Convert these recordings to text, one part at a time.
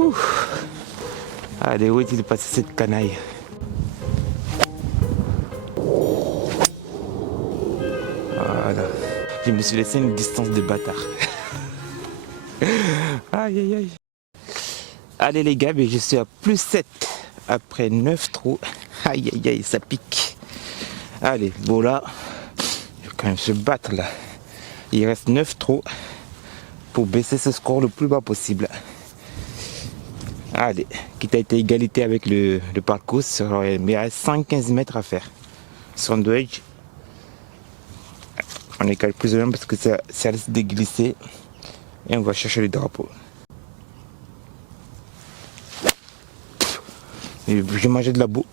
Ouh. Allez, où est-il passé cette canaille? Voilà. Je me suis laissé une distance de bâtard. Aïe aïe aïe. Allez les gars, mais je suis à plus 7 après 9 trous. Aïe aïe aïe, ça pique. Allez, bon là, je vais quand même se battre là. Il reste 9 trous pour baisser ce score le plus bas possible. Allez, quitte à être égalité avec le parcours, mais à 115 mètres à faire. Sur un wedge, on est calé plus ou moins parce que ça risque de glisser. Et on va chercher le drapeau. J'ai mangé de la boue.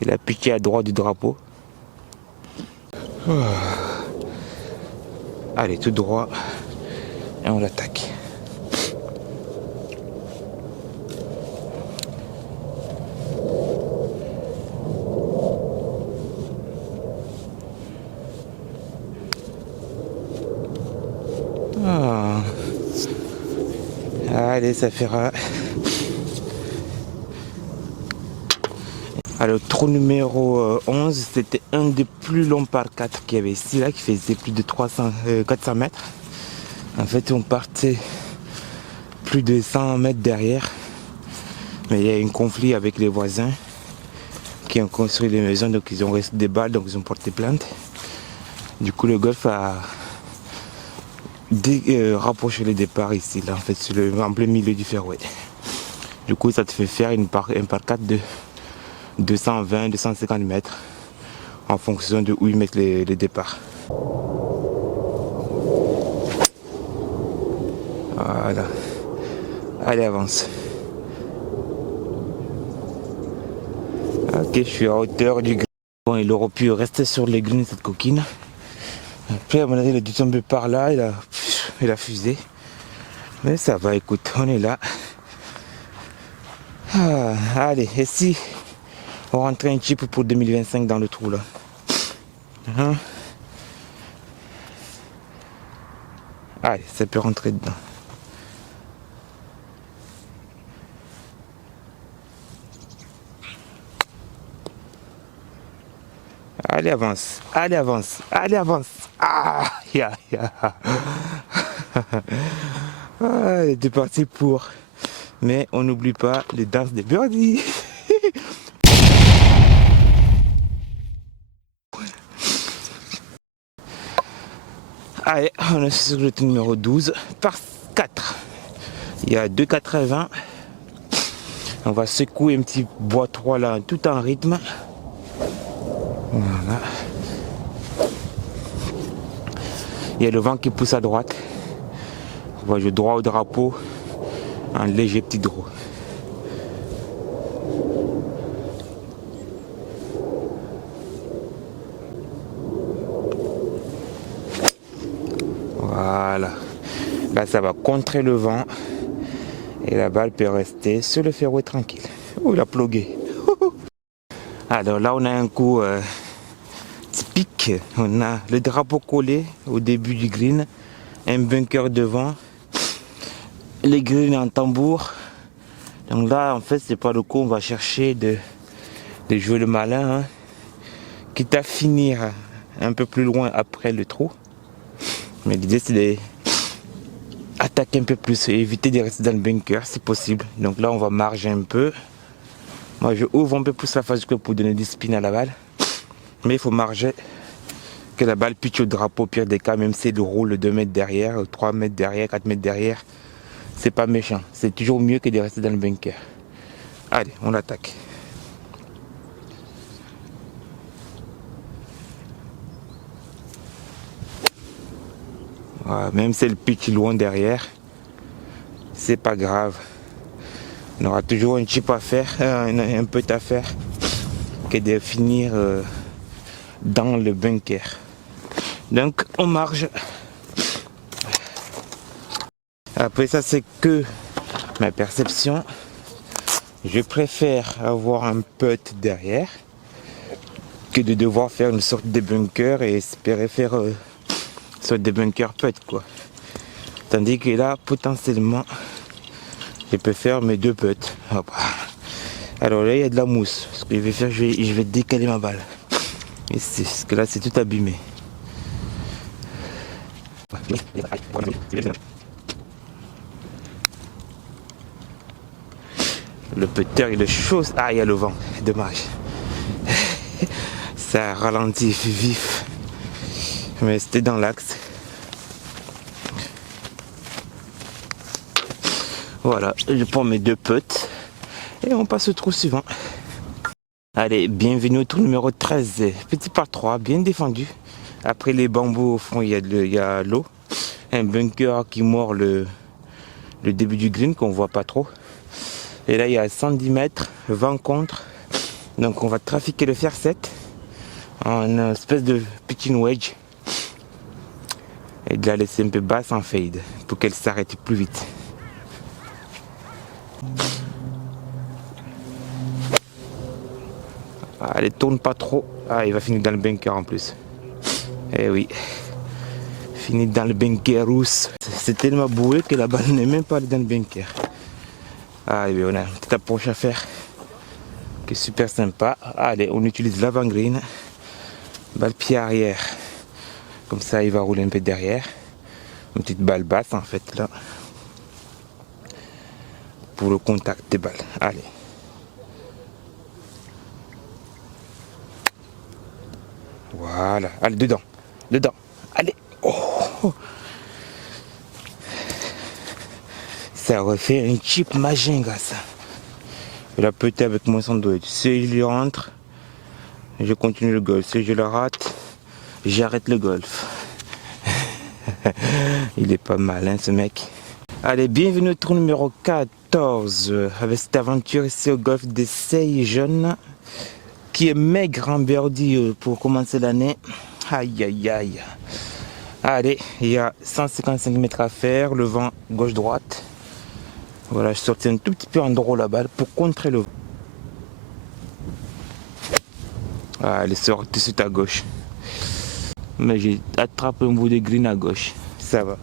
Et la piqué à droite du drapeau. Allez, tout droit. Et on l'attaque. Ah. Allez, ça fera. Alors, trou numéro 11, c'était un des plus longs par 4 qu'il y avait ici, là, qui faisait plus de 400 mètres. En fait, on partait plus de 100 mètres derrière. Mais il y a eu un conflit avec les voisins qui ont construit les maisons, donc ils ont reçu des balles, donc ils ont porté plainte. Du coup, le golf a rapproché le départ ici, là, en fait, en plein milieu du fairway. Du coup, ça te fait faire un par 4 de 220-250 mètres en fonction de où ils mettent les départs. Voilà. Allez, avance. Ok, je suis à hauteur du green. Bon, il aurait pu rester sur les greens, cette coquine. Après, à mon avis, il a dû tomber par là, il a fusé. Mais ça va, écoute, on est là. Ah, allez, et si on rentrait un chip pour 2025 dans le trou là. Allez, ça peut rentrer dedans. Allez, avance, allez, avance, allez, avance. Ah, ya. Ah, c'est parti pour. Mais on n'oublie pas les danses des birdies. Allez, on est sur le tour numéro 12 par 4. Il y a 2,80. On va secouer un petit bois 3 là, tout en rythme. Voilà. Il y a le vent qui pousse à droite. On va jouer droit au drapeau. Un léger petit draw. Voilà. Là, ça va contrer le vent. Et la balle peut rester sur le fairway tranquille. Oh, il a plogué. Alors là, on a un coup typique. On a le drapeau collé au début du green. Un bunker devant. Les greens en tambour. Donc là, en fait, c'est pas le coup. On va chercher de jouer le malin. Hein. Quitte à finir un peu plus loin après le trou. Mais l'idée, c'est d'attaquer un peu plus et éviter de rester dans le bunker si possible. Donc là, on va marger un peu. Moi, je ouvre un peu plus la face du club pour donner du spin à la balle. Mais il faut marger que la balle pitche au drapeau, au pire des cas, même si elle roule 2 mètres derrière, 3 mètres derrière, 4 mètres derrière. C'est pas méchant. C'est toujours mieux que de rester dans le bunker. Allez, on l'attaque. Voilà, même si elle pitch loin derrière, c'est pas grave. On aura toujours un chip à faire, un peu à faire, que de finir dans le bunker. Donc on marge. Après ça, c'est que ma perception. Je préfère avoir un putt derrière que de devoir faire une sorte de bunker et espérer faire soit des bunkers putt quoi. Tandis que là, potentiellement, je peux faire mes 2 putts. Hop. Alors là, il y a de la mousse. Ce que je vais faire, je vais décaler ma balle. Ici, parce que là, c'est tout abîmé. Le putter, il est chaud. Ah, il y a le vent. Dommage. Ça ralentit vif. Mais c'était dans l'axe. Voilà, je prends mes 2 putts. Et on passe au trou suivant. Allez, bienvenue au trou numéro 13. Petit par 3, bien défendu. Après les bambous au fond, il y a l'eau. Un bunker qui mord le début du green qu'on voit pas trop. Et là, il y a 110 mètres, 20 contre. Donc on va trafiquer le fer 7 en une espèce de pitching wedge. Et de la laisser un peu basse en fade pour qu'elle s'arrête plus vite. Allez, tourne pas trop. Ah, il va finir dans le bunker en plus. Eh oui. Finir dans le bunker rousse. C'est tellement boueux que la balle n'est même pas dans le bunker. Ah, et on a une petite approche à faire. Qui est super sympa. Allez, on utilise l'avant-green. Balle pied arrière. Comme ça, il va rouler un peu derrière. Une petite balle basse en fait là. Pour le contact des balles. Allez. Voilà. Allez, dedans. Dedans. Allez. Oh. Ça refait un chip Majinga ça. La peut-être avec mon sandwich. Si je lui rentre, je continue le golf. Si je le rate, j'arrête le golf. Il est pas mal hein, ce mec. Allez, bienvenue au tour numéro 14 avec cette aventure ici au golf des Seijeune qui est maigre en birdie pour commencer l'année. Aïe aïe aïe. Allez, il y a 155 mètres à faire, le vent gauche-droite. Voilà, je sortis un tout petit peu en draw la balle pour contrer le vent. Ah, elle est sortie sur ta gauche. Mais j'ai attrapé un bout de green à gauche. Ça va.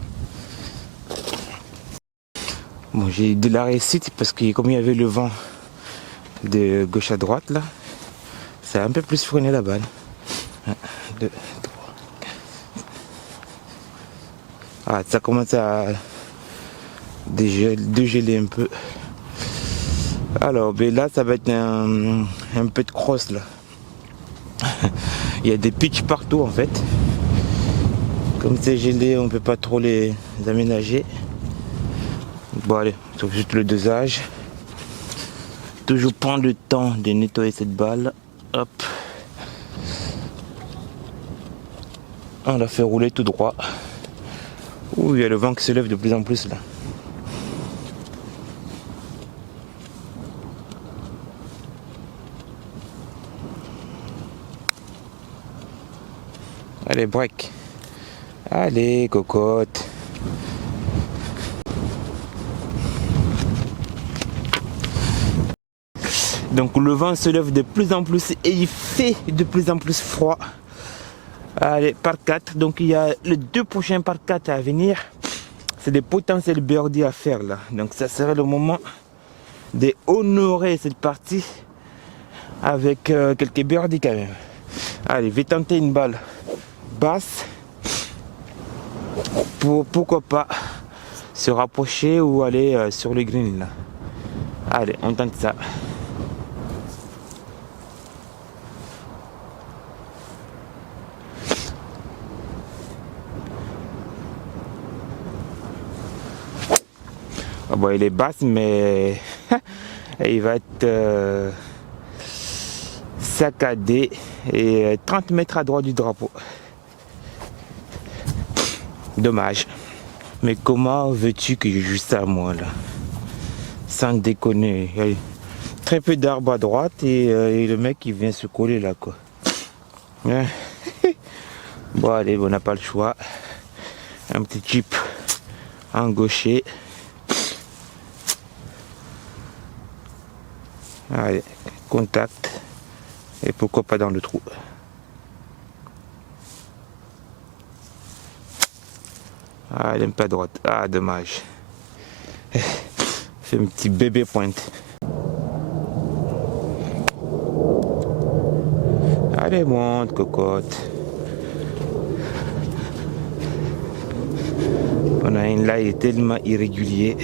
Bon, j'ai de la réussite parce que comme il y avait le vent de gauche à droite là, ça a un peu plus freiné la balle. 1, 2, 3. Ah, ça commence à dégéler un peu. Alors, ben là, ça va être un peu de cross là. Il y a des pitchs partout en fait. Comme c'est gelé, on peut pas trop les aménager. Bon allez, on trouve juste le dosage. Toujours prendre le temps de nettoyer cette balle. Hop. On la fait rouler tout droit. Ouh, il y a le vent qui se lève de plus en plus là. Allez, break. Allez, cocotte. Donc le vent se lève de plus en plus et il fait de plus en plus froid. Allez, par 4. Donc il y a les 2 prochains par 4 à venir. C'est des potentiels birdies à faire là. Donc ça serait le moment d'honorer cette partie avec quelques birdies quand même. Allez, je vais tenter une balle basse. Pourquoi pas se rapprocher ou aller sur le green là. Allez, on tente ça. Ah bon, il est basse mais il va être saccadé et 30 mètres à droite du drapeau. Dommage. Mais comment veux-tu que je joue ça moi là? Sans déconner. Il y a très peu d'arbres à droite et le mec il vient se coller là quoi. Bon allez, on n'a pas le choix. Un petit chip en gaucher. Allez, contact. Et pourquoi pas dans le trou. Ah, elle aime pas droite. Ah, dommage. C'est un petit bébé pointe. Allez, monte, cocotte. On a une là, il est tellement irrégulier.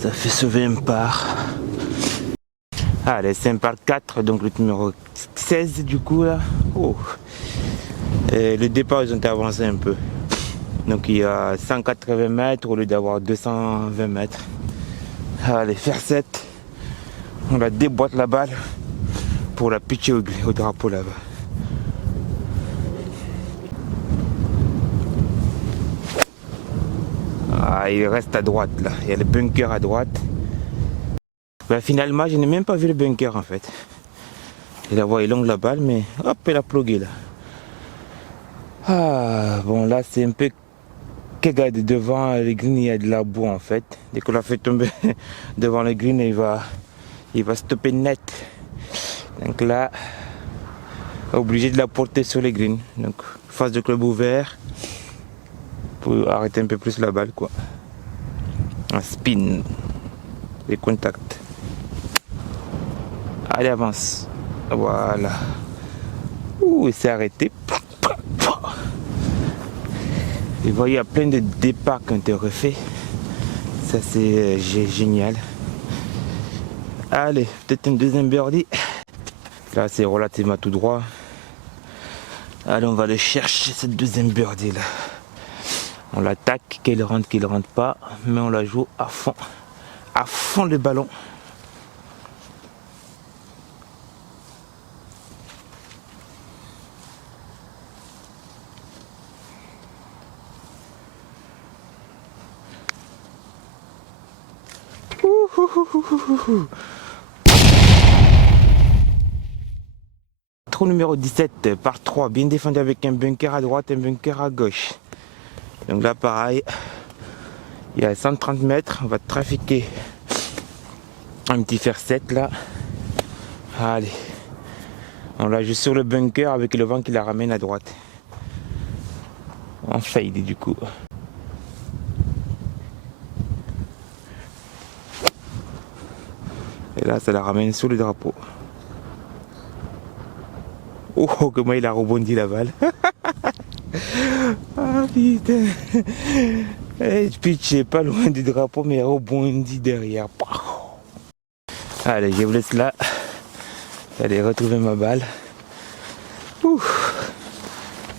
Ça fait sauver un par. Allez, c'est un par 4, donc le numéro 16 du coup là. Oh. Et le départ, ils ont avancé un peu. Donc il y a 180 mètres au lieu d'avoir 220 mètres. Allez, faire 7. On la déboîte la balle pour la pitcher au drapeau là-bas. Ah, il reste à droite là. Il y a le bunker à droite. Ben, finalement, je n'ai même pas vu le bunker en fait. Et la voie est longue la balle, mais hop, elle a plogué là. Ah, bon là c'est un peu regarde devant le green, il y a de la boue en fait. Dès qu'on l'a fait tomber devant le green, il va stopper net. Donc là, obligé de la porter sur les greens. Donc face de club ouvert pour arrêter un peu plus la balle quoi. Un spin, les contacts. Allez, avance. Voilà. Ouh, il s'est arrêté. Et vous voyez, il y a plein de départs qui ont été refaits. Ça, c'est génial. Allez, peut-être une deuxième birdie. Là, c'est relativement tout droit. Allez, on va aller chercher cette deuxième birdie là. On l'attaque, qu'elle rentre pas, mais on la joue à fond le ballon. Trou numéro 17 par 3, bien défendu avec un bunker à droite et un bunker à gauche. Donc là pareil, il y a 130 mètres, on va trafiquer un petit fer 7 là. Allez, on la joue sur le bunker avec le vent qui la ramène à droite. En fade du coup. Et là ça la ramène sur le drapeau. Oh, comment il a rebondi la balle. Ah putain. Et je pitchais pas loin du drapeau, mais il rebondit derrière. Allez, je vous laisse là. Allez, retrouver ma balle.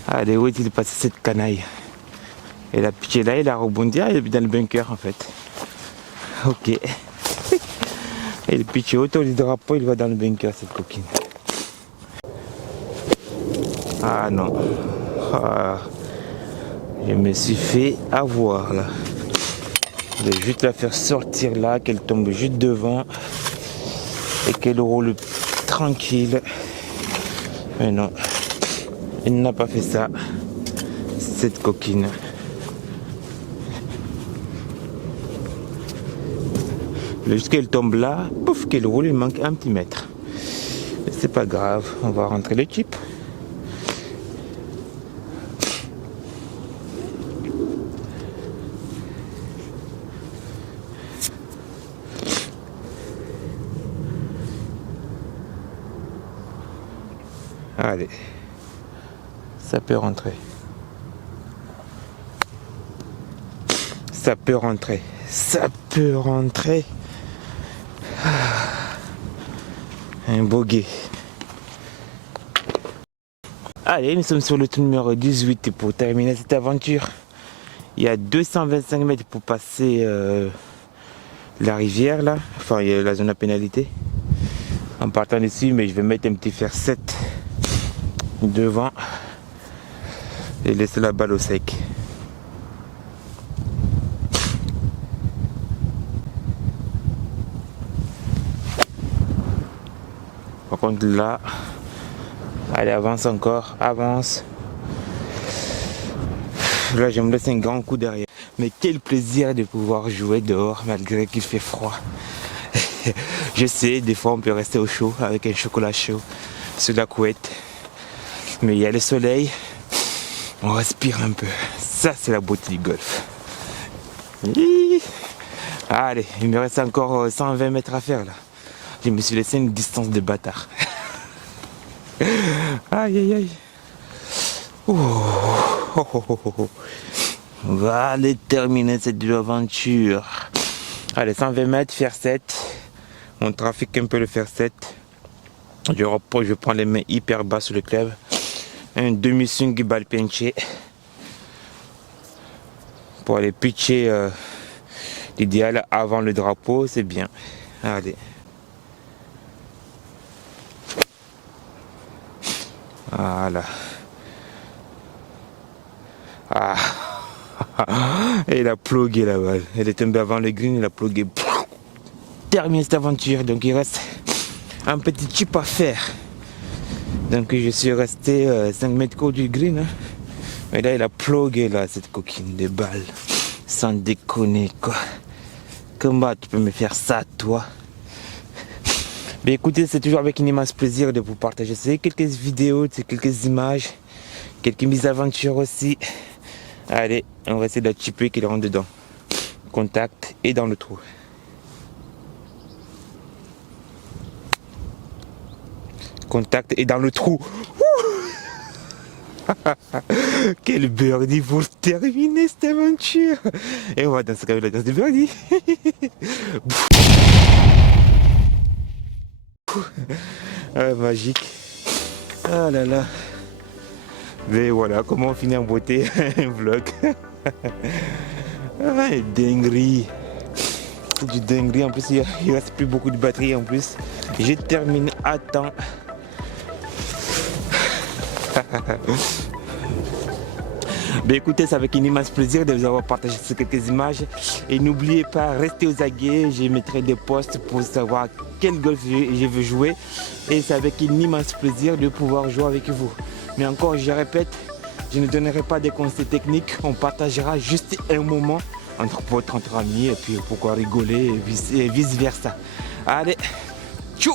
Allez, où est-il passé cette canaille? Elle a pitché là, il a rebondi, il est dans le bunker en fait. Ok. Et le pitché autour du drapeau, il va dans le bunker cette coquine. Ah non. Ah. Je me suis fait avoir là. Je vais juste la faire sortir là, qu'elle tombe juste devant et qu'elle roule tranquille. Mais non, elle n'a pas fait ça, cette coquine. Juste qu'elle tombe là, pouf, qu'elle roule, il manque un petit mètre. Mais c'est pas grave, on va rentrer le chip. Allez, ça peut rentrer. Ça peut rentrer. Ça peut rentrer. Un bogey. Allez, nous sommes sur le tour numéro 18 pour terminer cette aventure. Il y a 225 mètres pour passer la rivière là. Enfin, il y a la zone à pénalité. En partant d'ici, mais je vais mettre un petit fer 7 devant et laisser la balle au sec. Par contre là, allez, avance encore, avance. Là je me laisse un grand coup derrière. Mais quel plaisir de pouvoir jouer dehors malgré qu'il fait froid. Je sais, des fois on peut rester au chaud avec un chocolat chaud sur la couette. Mais il y a le soleil, on respire un peu. Ça, c'est la beauté du golf. Allez, il me reste encore 120 mètres à faire là. Je me suis laissé une distance de bâtard. Aïe aïe aïe. Oh, oh, oh, oh, oh. On va aller terminer cette aventure. Allez, 120 mètres, faire 7. On trafique un peu le faire 7. Je prends les mains hyper bas sur le club. Un demi-swing balle pinché. Pour aller pitcher l'idéal avant le drapeau, c'est bien. Allez. Voilà. Ah. Et il a plogué la balle. Elle est tombée avant le green, il a plogué. Termine cette aventure. Donc il reste un petit chip à faire. Donc je suis resté 5 mètres court du green. Hein. Mais là il a plogué là, cette coquine de balle. Sans déconner quoi. Comment tu peux me faire ça toi? Mais écoutez, c'est toujours avec un immense plaisir de vous partager quelques vidéos, quelques images, quelques mésaventures aussi. Allez, on va essayer de chipper qu'il rentre dedans. Contact et dans le trou. Contact et dans le trou. Quel birdie pour terminer cette aventure. Et on va danser avec la danse de birdie. Ah, magique. Ah là là. Mais voilà comment on finit en beauté un vlog. Ah, dinguerie. C'est du dinguerie. En plus, il reste plus beaucoup de batterie en plus. J'ai terminé à temps. Ben écoutez, c'est avec un immense plaisir de vous avoir partagé ces quelques images. Et n'oubliez pas, restez aux aguets. Je mettrai des posts pour savoir quel golf je veux jouer. Et c'est avec un immense plaisir de pouvoir jouer avec vous. Mais encore, je répète, je ne donnerai pas des conseils techniques. On partagera juste un moment entre potes, entre amis. Et puis pourquoi rigoler et vice versa. Allez, tchou!